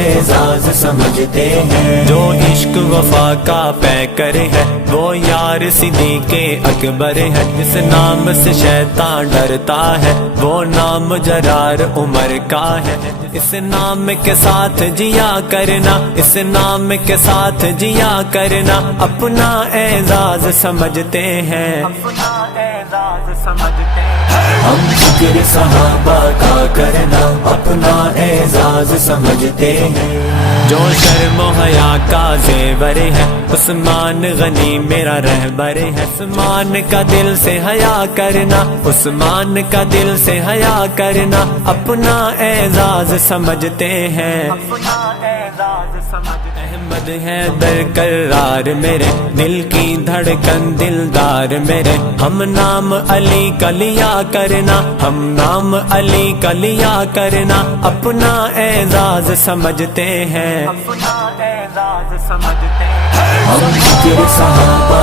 اعزاز سمجھتے ہیں۔ جو عشق وفا کا پیکر ہے وہ یار صدیق اکبر ہے، جس نام سے شیطان ڈرتا ہے وہ نام جرار عمر کا ہے۔ اس نام کے ساتھ جیا کرنا، اس نام کے ساتھ جیا کرنا، اپنا اعزاز سمجھتے ہیں، اپنا اعزاز سمجھتے ہیں۔ ہم ذکر صحابہ کا کرنا اپنا اعزاز سمجھتے ہیں۔ جو شرم و حیا کا زیور ہے عثمان غنی میرا رہبر ہے، عثمان کا دل سے حیا کرنا، عثمان کا دل سے حیا کرنا، اپنا اعزاز سمجھتے ہیں، اپنا اعزاز سمجھتے ہیں۔ احمد حیدر کرار میرے دل کی دھڑکن دلدار میرے، ہم نام علی کا لیا کرنا، ہم نام علی کا لیا کرنا، اپنا اعزاز سمجھتے ہیں، اپنا اعزاز سمجھتے ہیں۔ ہم ذکر صحابہ